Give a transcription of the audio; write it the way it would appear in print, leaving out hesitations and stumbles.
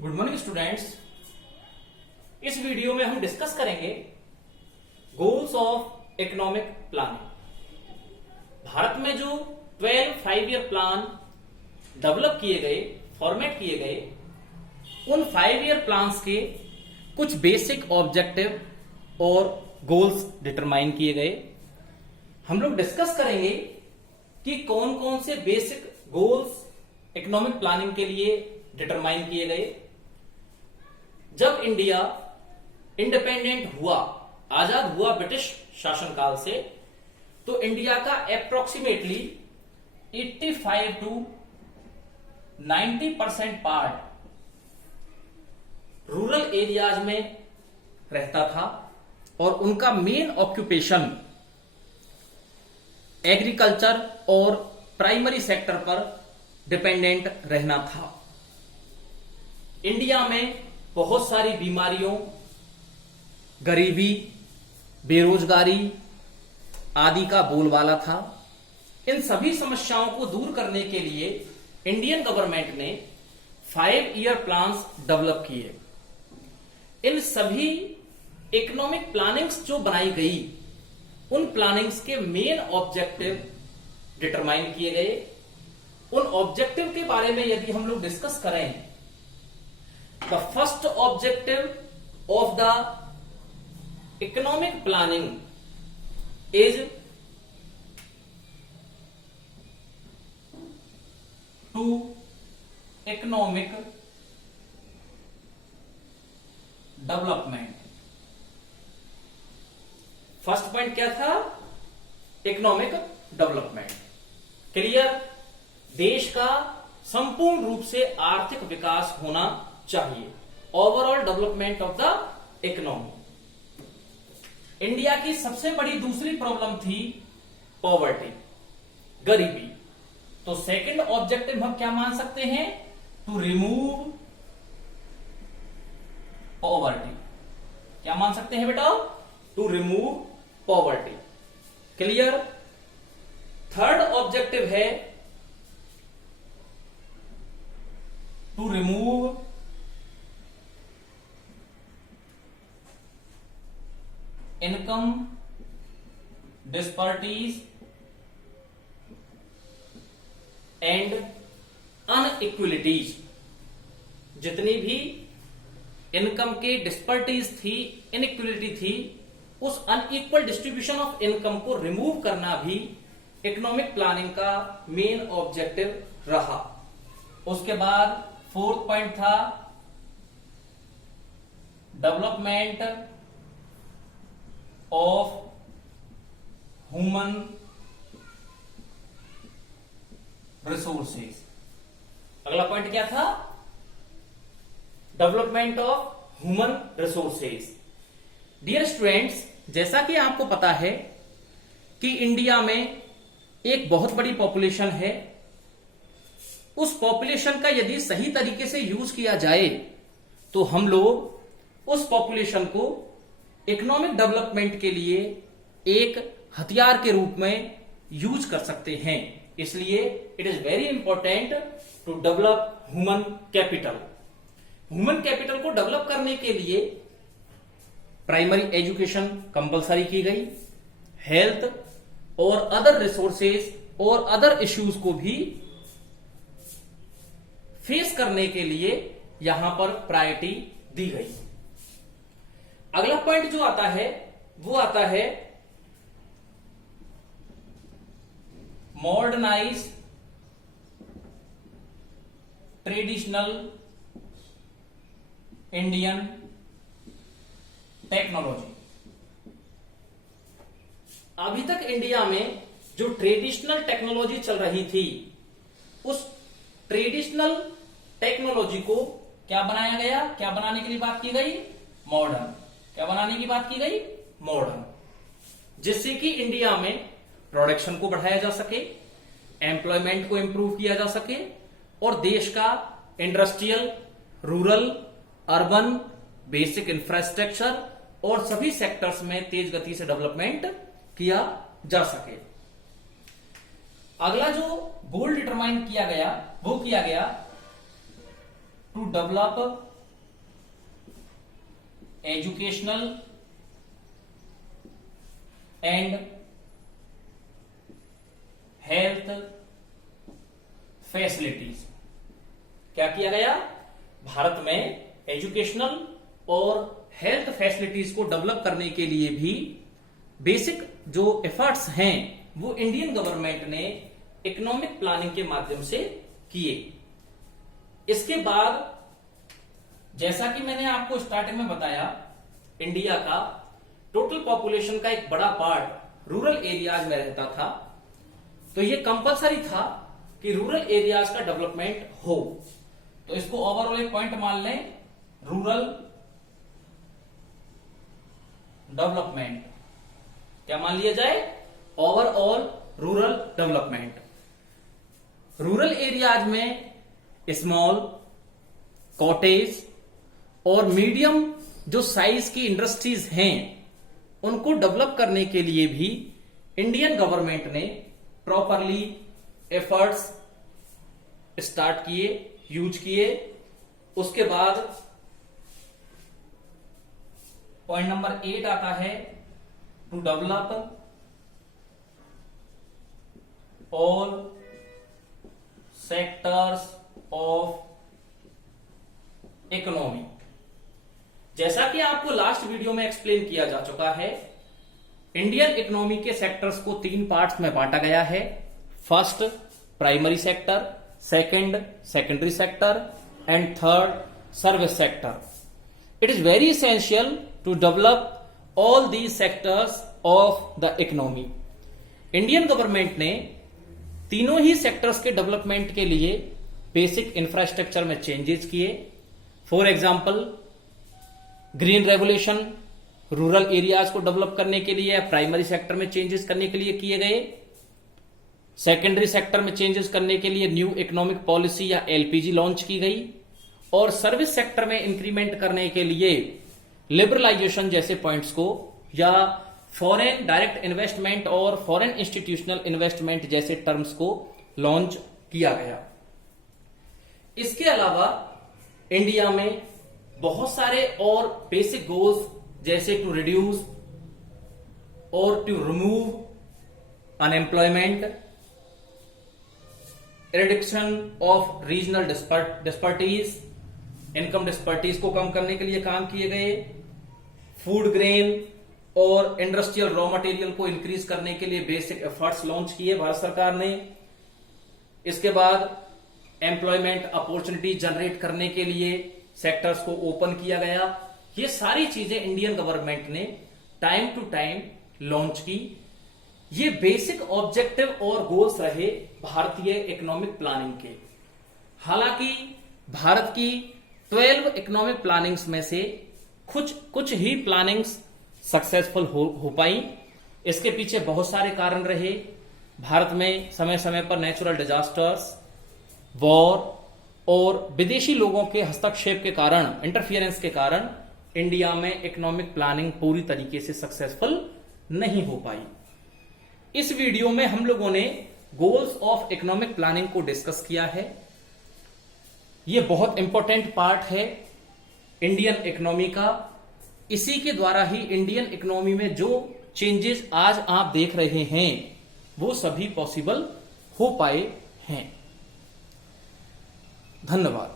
Good morning students. इस video में हम डिस्कस करेंगे goals of economic planning. Bharat में जो 12 5 ईयर प्लान डेवलप किए गए, फॉर्मेट किए गए, उन 5 ईयर प्लान्स के कुछ बेसिक ऑब्जेक्टिव और गोल्स डिटरमाइन किए गए। हम लोग डिस्कस करेंगे कि कौन कौन से बेसिक गोल्स इकोनॉमिक प्लानिंग के लिए डिटरमाइन किए गए। जब इंडिया इंडिपेंडेंट हुआ, आजाद हुआ ब्रिटिश शासनकाल से, तो इंडिया का approximately 85 to 90% part rural areas में रहता था और उनका मेन ऑक्यूपेशन एग्रीकल्चर और प्राइमरी सेक्टर पर डिपेंडेंट रहना था। इंडिया में बहुत सारी बीमारियों, गरीबी, बेरोजगारी आदि का बोलबाला था। इन सभी समस्याओं को दूर करने के लिए इंडियन गवर्नमेंट ने 5 ईयर प्लान्स डेवलप किए। इन सभी इकोनॉमिक प्लानिंग्स जो बनाई गई, उन प्लानिंग्स के मेन ऑब्जेक्टिव डिटरमाइन किए गए। उन ऑब्जेक्टिव के बारे में यदि हम लोग डिस्कस करें, the first objective of the economic planning is to economic development. First point क्या था? Economic development. क्लियर? देश का संपूर्ण रूप से आर्थिक विकास होना चाहिए। Overall development of the economy. India की सबसे बड़ी दूसरी प्रॉब्लम थी पॉवर्टी, गरीबी। तो सेकंड ऑब्जेक्टिव हम क्या मान सकते हैं? To remove poverty. क्या मान सकते हैं बेटा? To remove poverty. Clear? Third objective है to remove income disparities and inequalities. जितनी भी इनकम के डिस्पैरिटीज थी, इनइक्वलिटी थी, उस अनइक्वल डिस्ट्रीब्यूशन ऑफ इनकम को रिमूव करना भी इकोनॉमिक प्लानिंग का मेन ऑब्जेक्टिव रहा। उसके बाद फोर्थ पॉइंट था डेवलपमेंट ऑफ ह्यूमन रिसोर्सेज। अगला पॉइंट क्या था? Development of human resources. Dear students, जैसा कि आपको पता है कि इंडिया में एक बहुत बड़ी पॉपुलेशन है। उस पॉपुलेशन का यदि सही तरीके से यूज किया जाए तो हम लोग उस पॉपुलेशन को इकोनॉमिक डेवलपमेंट के लिए एक हथियार के रूप में यूज कर सकते हैं। इसलिए it is very important to develop human capital. Human capital को डेवलप करने के लिए प्राइमरी एजुकेशन कंपलसरी की गई। हेल्थ और अदर रिसोर्सेज और अदर इश्यूज को भी फेस करने के लिए यहां पर प्रायोरिटी दी गई। अगला पॉइंट जो आता है वो आता है मॉडर्नाइज ट्रेडिशनल इंडियन टेक्नोलॉजी। अभी तक इंडिया में जो ट्रेडिशनल टेक्नोलॉजी चल रही थी, उस ट्रेडिशनल टेक्नोलॉजी को क्या बनाया गया? क्या बनाने के लिए बात की गई? मॉडर्न। क्या बनाने की बात की गई? मॉडर्न। जिससे कि इंडिया में प्रोडक्शन को बढ़ाया जा सके, एम्प्लॉयमेंट को इंप्रूव किया जा सके और देश का industrial, rural, urban, basic infrastructure और सभी सेक्टर्स में तेज गति से डेवलपमेंट किया जा सके। अगला जो गोल डिटरमाइन किया गया वो किया गया to develop educational and health facilities. क्या किया गया? भारत में एजुकेशनल और हेल्थ फैसिलिटीज को डेवलप करने के लिए भी बेसिक जो एफर्ट्स हैं वो इंडियन गवर्नमेंट ने इकोनॉमिक प्लानिंग के माध्यम से किए। इसके बाद जैसा कि मैंने आपको स्टार्टिंग में बताया, इंडिया का टोटल पॉपुलेशन का एक बड़ा पार्ट रूरल एरियाज में रहता था, तो ये कंपलसरी था कि रूरल एरियाज का डेवलपमेंट हो। तो इसको ओवरऑल एक पॉइंट मान लें, रूरल डेवलपमेंट। क्या मान लिया जाए? Overall rural development. Rural areas में स्मॉल, कॉटेज और मीडियम जो साइज की इंडस्ट्रीज हैं उनको डेवलप करने के लिए भी इंडियन गवर्नमेंट ने प्रॉपरली एफर्ट्स स्टार्ट किए, यूज किए। उसके बाद पॉइंट नंबर 8 आता है, to develop all sectors of economy. जैसा कि आपको लास्ट वीडियो में एक्सप्लेन किया जा चुका है, इंडियन इकोनॉमी के सेक्टर्स को 3 पार्ट्स में बांटा गया है। First primary sector, second secondary sector and third service sector. It is very essential to develop all these sectors of the economy. Indian government ने तीनों ही सेक्टर्स के डेवलपमेंट के लिए बेसिक इंफ्रास्ट्रक्चर में चेंजेस किए। For example, green revolution rural areas को develop करने के लिए, प्राइमरी सेक्टर में चेंजेस करने के लिए किए गए। सेकेंडरी सेक्टर में चेंजेस करने के लिए न्यू इकोनॉमिक पॉलिसी या एलपीजी लॉन्च की गई, और सर्विस सेक्टर में इंक्रीमेंट करने के लिए लिबरलाइजेशन जैसे पॉइंट्स को, या फॉरेन डायरेक्ट इन्वेस्टमेंट और फॉरेन इंस्टीट्यूशनल इन्वेस्टमेंट जैसे टर्म्स को लॉन्च किया गया। इसके अलावा इंडिया में बहुत सारे और बेसिक गोल्स जैसे टू रिड्यूस और to remove unemployment, reduction of regional disparities, income disparities को कम करने के लिए काम किए गए। फूड ग्रेन और इंडस्ट्रियल रॉ मटेरियल को इंक्रीज करने के लिए बेसिक एफर्ट्स लॉन्च किए भारत सरकार ने। इसके बाद एम्प्लॉयमेंट अपॉर्चुनिटी जनरेट करने के लिए सेक्टर्स को ओपन किया गया। ये सारी चीजें इंडियन गवर्नमेंट ने टाइम टू टाइम लॉन्च की। ये बेसिक ऑब्जेक्टिव और गोल्स रहे भारतीय इकोनॉमिक प्लानिंग के। हालांकि भारत की 12 इकोनॉमिक प्लानिंग्स में से कुछ ही प्लानिंग्स सक्सेसफुल हो पाई। इसके पीछे बहुत सारे कारण रहे। भारत में समय समय पर नेचुरल डिजास्टर्स, वॉर और विदेशी लोगों के हस्तक्षेप के कारण, इंटरफियरेंस के कारण इंडिया में इकोनॉमिक प्लानिंग पूरी तरीके से सक्सेसफुल नहीं हो पाई। इस वीडियो में हम लोगों ने गोल्स ऑफ इकोनॉमिक प्लानिंग को डिस्कस किया है। यह बहुत इंपॉर्टेंट पार्ट है इंडियन इकोनॉमी का। इसी के द्वारा ही इंडियन इकोनॉमी में जो चेंजेस आज आप देख रहे हैं वो सभी पॉसिबल हो पाए हैं। धन्यवाद।